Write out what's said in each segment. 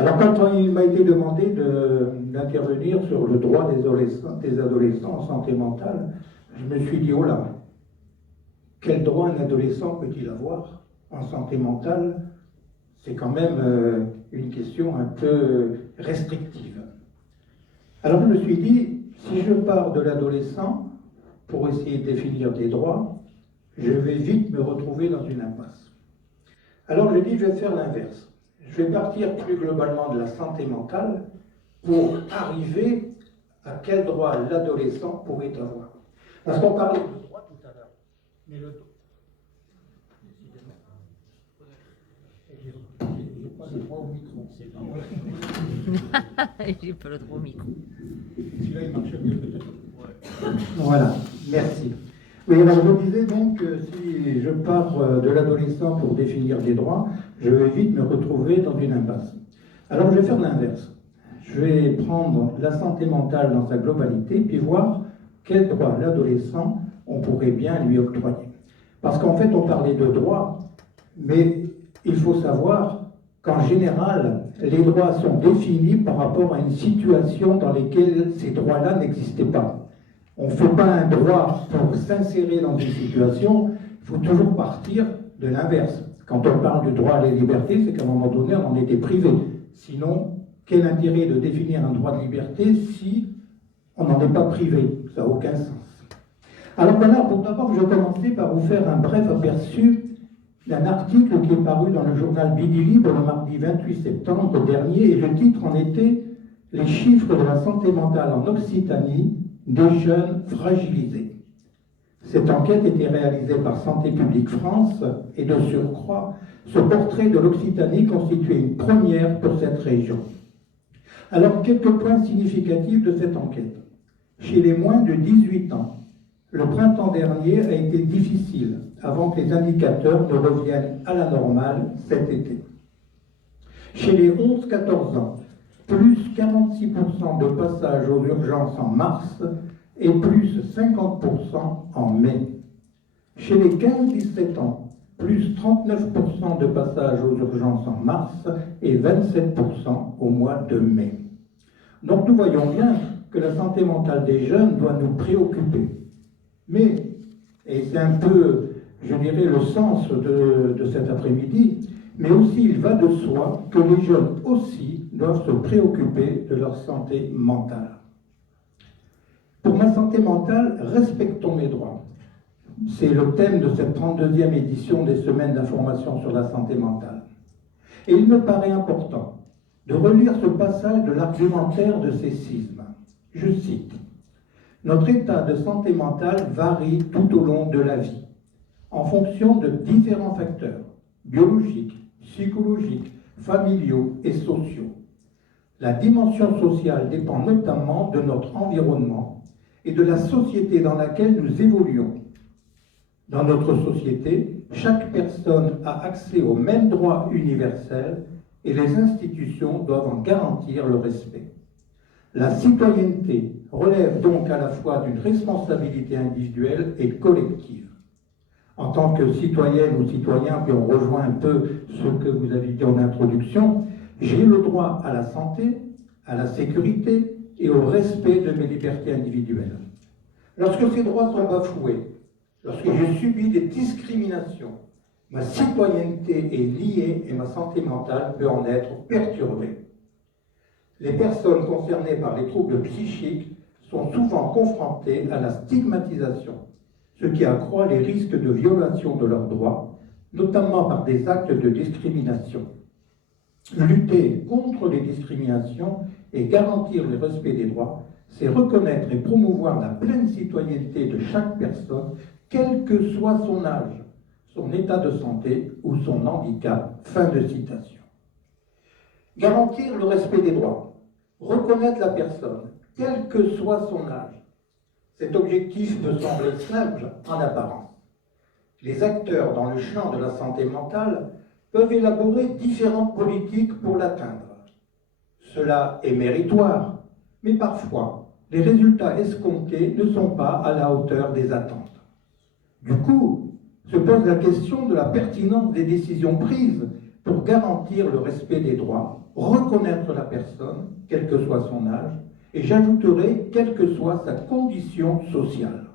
Alors quand il m'a été demandé d'intervenir sur le droit des adolescents en santé mentale, je me suis dit, oh là, quel droit un adolescent peut-il avoir en santé mentale? C'est quand même une question un peu restrictive. Alors je me suis dit, si je pars de l'adolescent pour essayer de définir des droits, je vais vite me retrouver dans une impasse. Alors je dis, je vais faire l'inverse. Je vais partir plus globalement de la santé mentale pour arriver à quel droit l'adolescent pourrait avoir. Parce qu'on parlait de droit tout à l'heure, mais le droit... J'ai pas le droit au micro, c'est pas vrai. J'ai pas le droit au micro. Celui-là, il marche mieux peut-être. Ouais. Voilà, merci. Oui, alors je disais donc que si je pars de l'adolescent pour définir des droits, je vais vite me retrouver dans une impasse. Alors je vais faire l'inverse. Je vais prendre la santé mentale dans sa globalité, puis voir quel droit l'adolescent on pourrait bien lui octroyer. Parce qu'en fait, on parlait de droits, mais il faut savoir qu'en général, les droits sont définis par rapport à une situation dans laquelle ces droits-là n'existaient pas. On ne fait pas un droit pour s'insérer dans une situation, il faut toujours partir de l'inverse. Quand on parle du droit à la liberté, c'est qu'à un moment donné, on en était privé. Sinon, quel intérêt de définir un droit de liberté si on n'en est pas privé? Ça n'a aucun sens. Alors voilà, pour d'abord, je vais commencer par vous faire un bref aperçu d'un article qui est paru dans le journal Midi Libre le mardi 28 septembre dernier, et le titre en était « Les chiffres de la santé mentale en Occitanie, des jeunes fragilisés ». Cette enquête était réalisée par Santé publique France, et de surcroît, ce portrait de l'Occitanie constituait une première pour cette région. Alors, quelques points significatifs de cette enquête. Chez les moins de 18 ans, le printemps dernier a été difficile avant que les indicateurs ne reviennent à la normale cet été. Chez les 11-14 ans, plus 46% de passages aux urgences en mars et plus 50% en mai. Chez les 15-17 ans, plus 39% de passages aux urgences en mars et 27% au mois de mai. Donc nous voyons bien que la santé mentale des jeunes doit nous préoccuper. Mais, et c'est un peu, je dirais, le sens de cet après-midi, mais aussi il va de soi que les jeunes aussi doivent se préoccuper de leur santé mentale. Pour ma santé mentale, respectons mes droits. C'est le thème de cette 32e édition des Semaines d'information sur la santé mentale. Et il me paraît important de relire ce passage de l'argumentaire de Cécisme. Je cite. Notre état de santé mentale varie tout au long de la vie, en fonction de différents facteurs, biologiques, psychologiques, familiaux et sociaux. La dimension sociale dépend notamment de notre environnement et de la société dans laquelle nous évoluons. Dans notre société, chaque personne a accès aux mêmes droits universels et les institutions doivent en garantir le respect. La citoyenneté relève donc à la fois d'une responsabilité individuelle et collective. En tant que citoyenne ou citoyen, puis on rejoint un peu ce que vous avez dit en introduction, j'ai le droit à la santé, à la sécurité et au respect de mes libertés individuelles. Lorsque ces droits sont bafoués, lorsque j'ai subi des discriminations, ma citoyenneté est liée et ma santé mentale peut en être perturbée. Les personnes concernées par les troubles psychiques sont souvent confrontées à la stigmatisation, ce qui accroît les risques de violation de leurs droits, notamment par des actes de discrimination. Lutter contre les discriminations et garantir le respect des droits, c'est reconnaître et promouvoir la pleine citoyenneté de chaque personne, quel que soit son âge, son état de santé ou son handicap. Fin de citation. Garantir le respect des droits. Reconnaître la personne, quel que soit son âge. Cet objectif me semble simple en apparence. Les acteurs dans le champ de la santé mentale peuvent élaborer différentes politiques pour l'atteindre. Cela est méritoire, mais parfois, les résultats escomptés ne sont pas à la hauteur des attentes. Du coup, se pose la question de la pertinence des décisions prises pour garantir le respect des droits reconnaître la personne, quel que soit son âge, et j'ajouterai, quelle que soit sa condition sociale.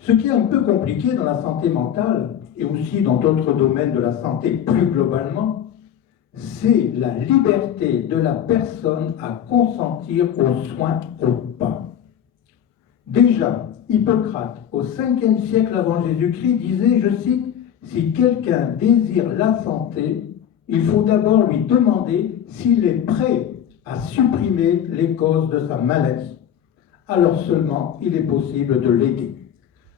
Ce qui est un peu compliqué dans la santé mentale, et aussi dans d'autres domaines de la santé plus globalement, c'est la liberté de la personne à consentir aux soins ou pas. Déjà, Hippocrate, au 5e siècle avant Jésus-Christ, disait, je cite, « Si quelqu'un désire la santé, il faut d'abord lui demander s'il est prêt à supprimer les causes de sa maladie. Alors seulement, il est possible de l'aider. »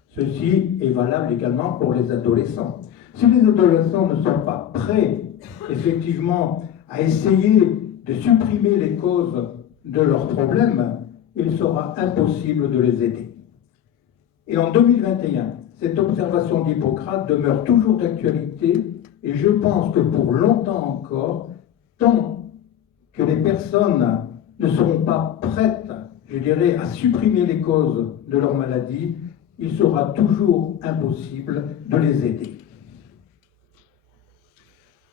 Ceci est valable également pour les adolescents. Si les adolescents ne sont pas prêts, effectivement, à essayer de supprimer les causes de leurs problèmes, il sera impossible de les aider. Et en 2021, cette observation d'Hippocrate demeure toujours d'actualité et je pense que pour longtemps encore, tant que les personnes ne seront pas prêtes, je dirais, à supprimer les causes de leur maladie, il sera toujours impossible de les aider.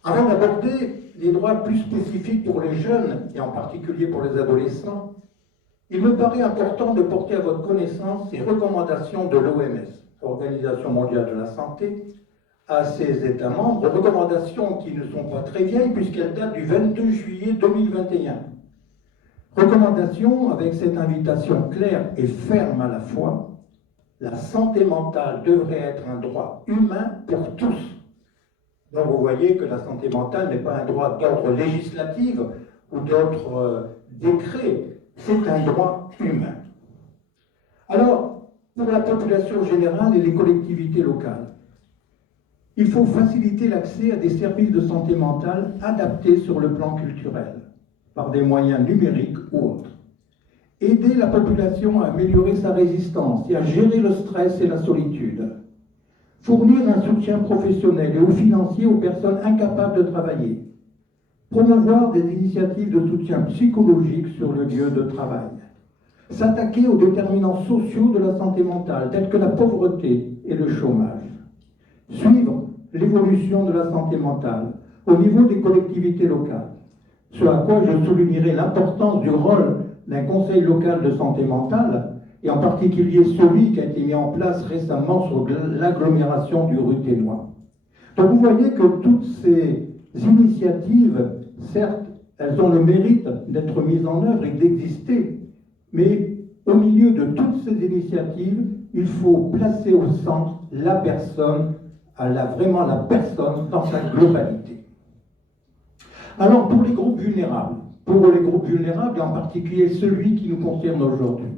Avant d'aborder les droits plus spécifiques pour les jeunes, et en particulier pour les adolescents, il me paraît important de porter à votre connaissance les recommandations de l'OMS, Organisation mondiale de la santé, à ses États membres, recommandations qui ne sont pas très vieilles puisqu'elles datent du 22 juillet 2021. Recommandations avec cette invitation claire et ferme à la fois, la santé mentale devrait être un droit humain pour tous. Donc vous voyez que la santé mentale n'est pas un droit d'ordre législatif ou d'autres décrets, c'est un droit humain. Alors, pour la population générale et les collectivités locales, il faut faciliter l'accès à des services de santé mentale adaptés sur le plan culturel, par des moyens numériques ou autres. Aider la population à améliorer sa résistance et à gérer le stress et la solitude. Fournir un soutien professionnel et ou financier aux personnes incapables de travailler. Promouvoir des initiatives de soutien psychologique sur le lieu de travail. S'attaquer aux déterminants sociaux de la santé mentale, tels que la pauvreté et le chômage. Suivre l'évolution de la santé mentale au niveau des collectivités locales. Ce à quoi je soulignerai l'importance du rôle d'un conseil local de santé mentale, et en particulier celui qui a été mis en place récemment sur l'agglomération du Ruthénois. Donc vous voyez que toutes ces initiatives, certes, elles ont le mérite d'être mises en œuvre et d'exister, mais au milieu de toutes ces initiatives, il faut placer au centre la personne, vraiment la personne dans sa globalité. Alors pour les groupes vulnérables, et en particulier celui qui nous concerne aujourd'hui,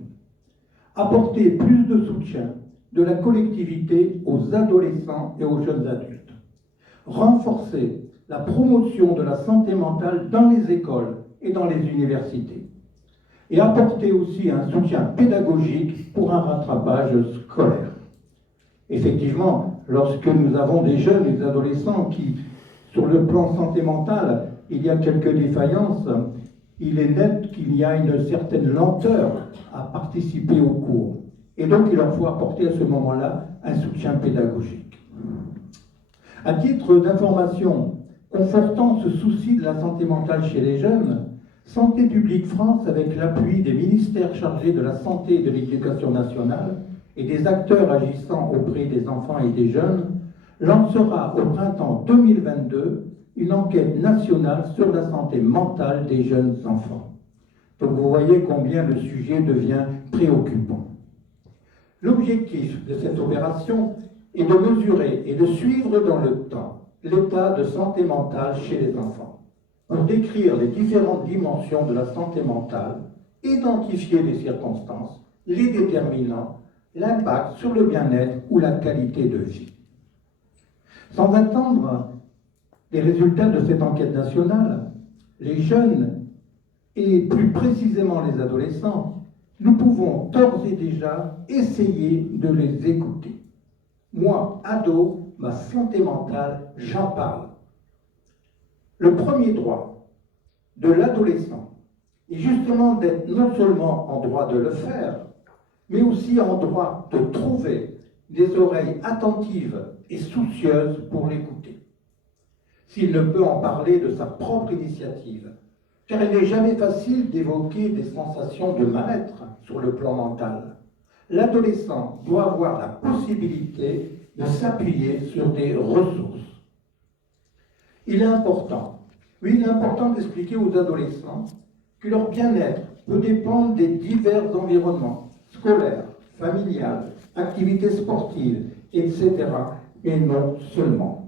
apporter plus de soutien de la collectivité aux adolescents et aux jeunes adultes. Renforcer la promotion de la santé mentale dans les écoles et dans les universités. Et apporter aussi un soutien pédagogique pour un rattrapage scolaire. Effectivement, lorsque nous avons des jeunes et des adolescents qui, sur le plan santé mentale, il y a quelques défaillances, il est net qu'il y a une certaine lenteur à participer au cours. Et donc, il leur faut apporter à ce moment-là un soutien pédagogique. À titre d'information, confortant ce souci de la santé mentale chez les jeunes, Santé publique France, avec l'appui des ministères chargés de la santé et de l'éducation nationale et des acteurs agissant auprès des enfants et des jeunes, lancera au printemps 2022 une enquête nationale sur la santé mentale des jeunes enfants. Donc vous voyez combien le sujet devient préoccupant. L'objectif de cette opération est de mesurer et de suivre dans le temps l'état de santé mentale chez les enfants, pour décrire les différentes dimensions de la santé mentale, identifier les circonstances, les déterminants, l'impact sur le bien-être ou la qualité de vie. Sans attendre les résultats de cette enquête nationale, les jeunes, et plus précisément les adolescents, nous pouvons d'ores et déjà essayer de les écouter. Moi, ado, ma santé mentale, j'en parle. Le premier droit de l'adolescent est justement d'être non seulement en droit de le faire, mais aussi en droit de trouver des oreilles attentives et soucieuses pour l'écouter. s'il ne peut en parler de sa propre initiative, car il n'est jamais facile d'évoquer des sensations de mal-être sur le plan mental. L'adolescent doit avoir la possibilité de s'appuyer sur des ressources. Il est important d'expliquer aux adolescents que leur bien-être peut dépendre des divers environnements, scolaires, familiales, activités sportives, etc., et non seulement.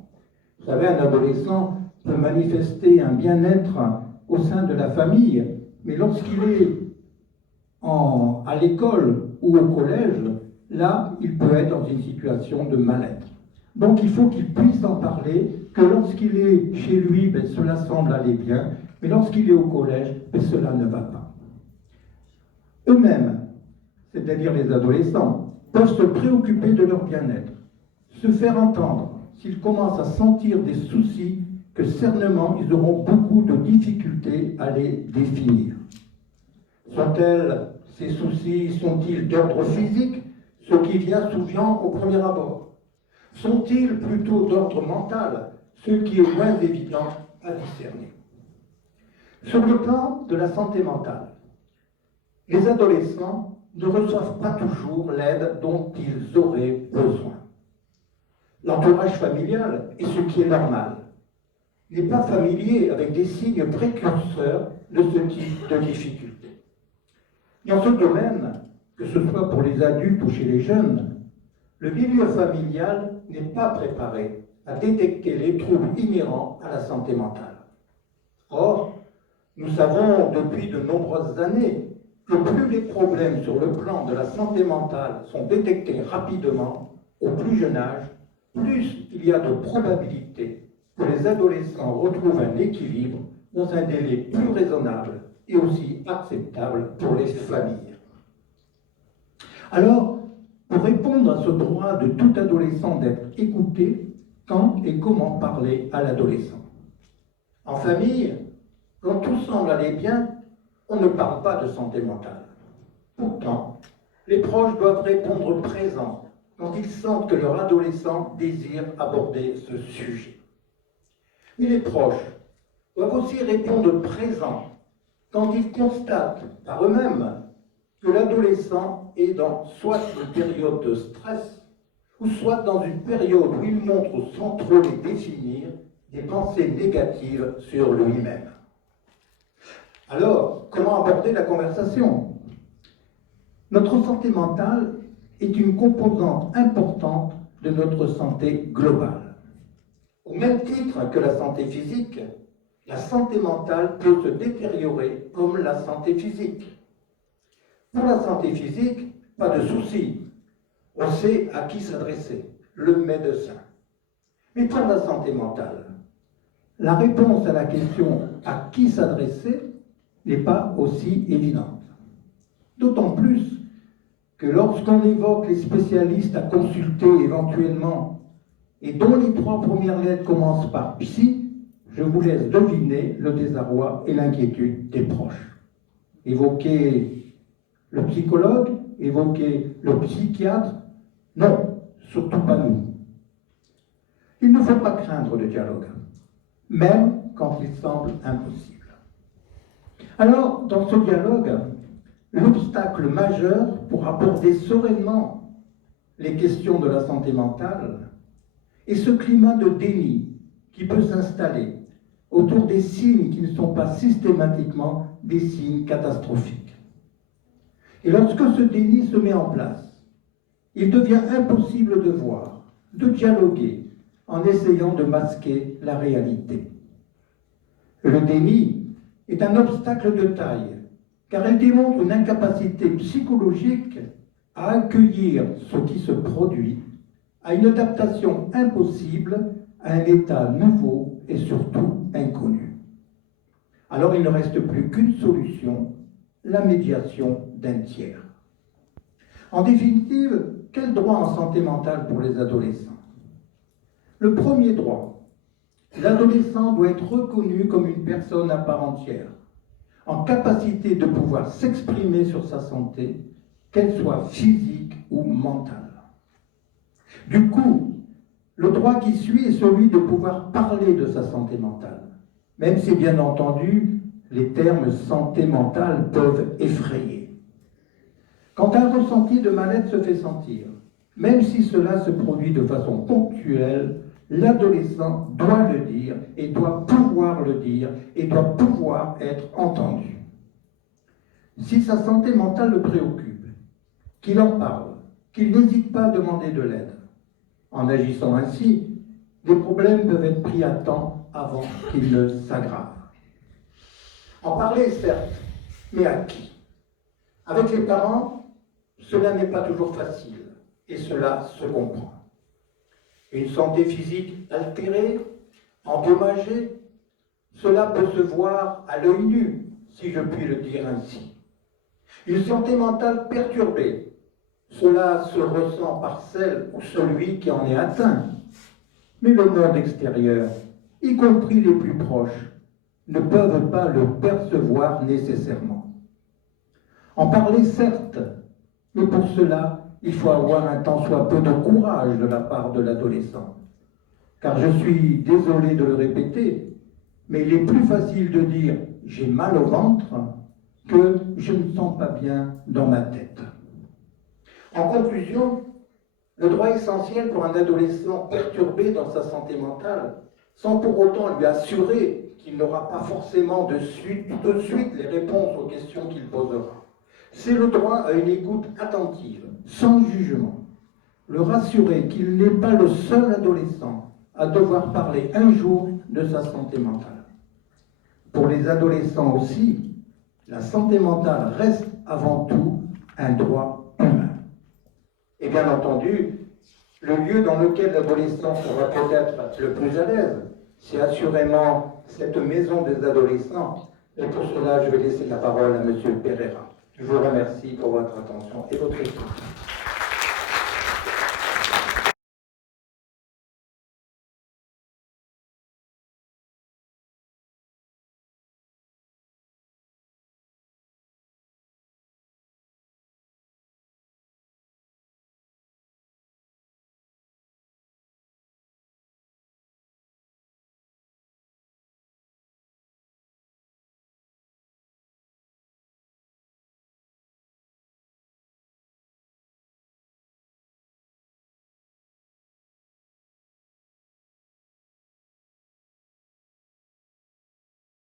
Vous savez, un adolescent peut manifester un bien-être au sein de la famille, mais lorsqu'il est à l'école ou au collège, là, il peut être dans une situation de mal-être. Donc il faut qu'il puisse en parler, que lorsqu'il est chez lui, cela semble aller bien, mais lorsqu'il est au collège, cela ne va pas. Eux-mêmes, c'est-à-dire les adolescents, peuvent se préoccuper de leur bien-être, se faire entendre s'ils commencent à sentir des soucis que certainement ils auront beaucoup de difficultés à les définir. Ces soucis sont-ils d'ordre physique, ce qui vient souvent au premier abord? Sont-ils plutôt d'ordre mental, ce qui est moins évident à discerner? Sur le plan de la santé mentale, les adolescents ne reçoivent pas toujours l'aide dont ils auraient besoin. L'entourage familial, et ce qui est normal, n'est pas familier avec des signes précurseurs de ce type de difficulté. Dans ce domaine, que ce soit pour les adultes ou chez les jeunes, le milieu familial n'est pas préparé à détecter les troubles inhérents à la santé mentale. Or, nous savons depuis de nombreuses années que plus les problèmes sur le plan de la santé mentale sont détectés rapidement, au plus jeune âge, plus il y a de probabilités que les adolescents retrouvent un équilibre dans un délai plus raisonnable et aussi acceptable pour les familles. Alors, pour répondre à ce droit de tout adolescent d'être écouté, quand et comment parler à l'adolescent? En famille, quand tout semble aller bien, on ne parle pas de santé mentale. Pourtant, les proches doivent répondre présents quand ils sentent que leur adolescent désire aborder ce sujet. Mais les proches doivent aussi répondre présents quand ils constatent par eux-mêmes que l'adolescent est dans soit une période de stress, ou soit dans une période où il montre sans trop les définir des pensées négatives sur lui-même. Alors, comment aborder la conversation? Notre santé mentale est une composante importante de notre santé globale. Au même titre que la santé physique, la santé mentale peut se détériorer comme la santé physique. Pour la santé physique, pas de souci. On sait à qui s'adresser, le médecin. Mais pour la santé mentale, la réponse à la question à qui s'adresser n'est pas aussi évidente. D'autant plus que lorsqu'on évoque les spécialistes à consulter éventuellement et dont les 3 premières lettres commencent par psy, je vous laisse deviner le désarroi et l'inquiétude des proches. Évoquer le psychologue, évoquer le psychiatre, non, surtout pas nous. Il ne faut pas craindre le dialogue, même quand il semble impossible. Alors, dans ce dialogue, l'obstacle majeur pour aborder sereinement les questions de la santé mentale est ce climat de déni qui peut s'installer autour des signes qui ne sont pas systématiquement des signes catastrophiques. Et lorsque ce déni se met en place, il devient impossible de voir, de dialoguer, en essayant de masquer la réalité. Le déni est un obstacle de taille, car elle démontre une incapacité psychologique à accueillir ce qui se produit, à une adaptation impossible à un état nouveau et surtout inconnu. Alors il ne reste plus qu'une solution, la médiation d'un tiers. En définitive, quel droit en santé mentale pour les adolescents? Le premier droit, l'adolescent doit être reconnu comme une personne à part entière, en capacité de pouvoir s'exprimer sur sa santé, qu'elle soit physique ou mentale. Du coup, Le droit qui suit est celui de pouvoir parler de sa santé mentale, même si bien entendu les termes santé mentale peuvent effrayer. Quand un ressenti de mal-être se fait sentir, même si cela se produit de façon ponctuelle, l'adolescent doit le dire et doit pouvoir le dire et doit pouvoir être entendu. Si sa santé mentale le préoccupe, qu'il en parle, qu'il n'hésite pas à demander de l'aide. En agissant ainsi, les problèmes peuvent être pris à temps avant qu'ils ne s'aggravent. En parler, certes, mais à qui? Avec les parents, cela n'est pas toujours facile, et cela se comprend. Une santé physique altérée, endommagée, cela peut se voir à l'œil nu, si je puis le dire ainsi. Une santé mentale perturbée, cela se ressent par celle ou celui qui en est atteint. Mais le monde extérieur, y compris les plus proches, ne peuvent pas le percevoir nécessairement. En parler, certes, mais pour cela, il faut avoir un tant soit peu de courage de la part de l'adolescent. Car je suis désolé de le répéter, mais il est plus facile de dire « j'ai mal au ventre » que « je ne me sens pas bien dans ma tête ». En conclusion, le droit essentiel pour un adolescent perturbé dans sa santé mentale, sans pour autant lui assurer qu'il n'aura pas forcément de suite les réponses aux questions qu'il posera, c'est le droit à une écoute attentive, sans jugement. Le rassurer qu'il n'est pas le seul adolescent à devoir parler un jour de sa santé mentale. Pour les adolescents aussi, la santé mentale reste avant tout un droit humain. Et bien entendu, le lieu dans lequel l'adolescent sera peut-être le plus à l'aise, c'est assurément cette maison des adolescents. Et pour cela, je vais laisser la parole à M. Pereira. Je vous remercie pour votre attention et votre écoute.